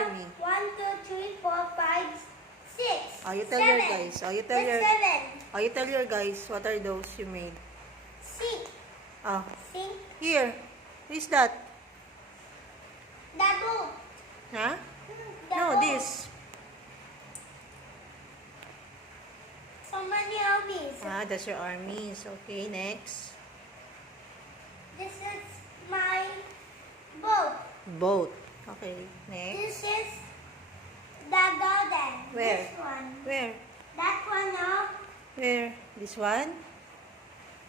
army? 1, 2, 3, 4, 5, 6. Oh, you tell your guys. Oh, you tell What's your... 7? Oh, you tell your guys what are those you made. Sink. Oh, Sink. here. What is that? The boat. Huh? The No, boat. this. So many armies. Ah, that's your armies. Okay, next. This is my boat. Boat. Okay, next. This is the garden. Where? This one. Where? That one, no? Where? This one?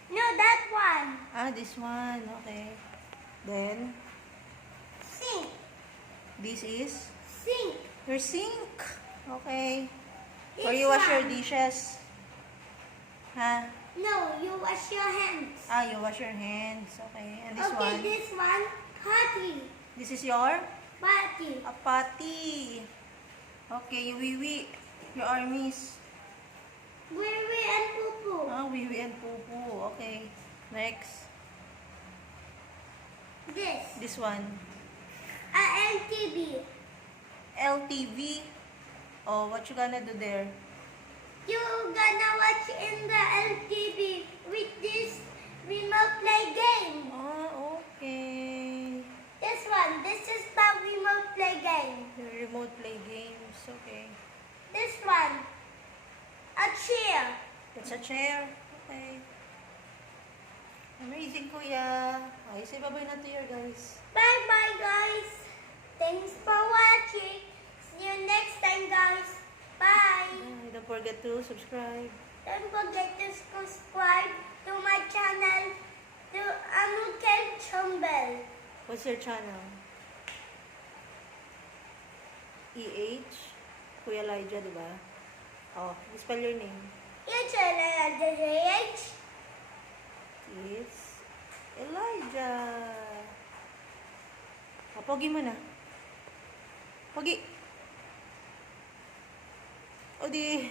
No, that one. Ah, this one. Okay. Then, Sink. this is Sink. your sink. Okay. This Or you wash your one. dishes. Huh? No, you wash your hands. Ah, you wash your hands. Okay. And this Okay, one? this one, party. This is your Party. a patty. Okay, wiwi. Your armies. Wiwi and Poo-Poo. Ah, wiwi and pupu. Okay. Next. This one. A LTV. LTV. Oh, what you gonna do there? You gonna watch in the LTV with this remote play game. Ah, okay. This one, this is the remote play game. The remote play games. Okay. This one, a chair. That's a chair. Okay. Amazing, kuya. Okay, say bye-bye na to your guys. Bye bye guys. Thanks for watching. See you next time guys. Bye. Don't forget to subscribe. Don't forget to subscribe to my channel, to Anukel Chumbel. What's your channel? EH? Kuya Elijah, di ba? Oh, spell your name. Your channel at the JH. It's Elijah. Oh, pogi mo na. Pogi. O di.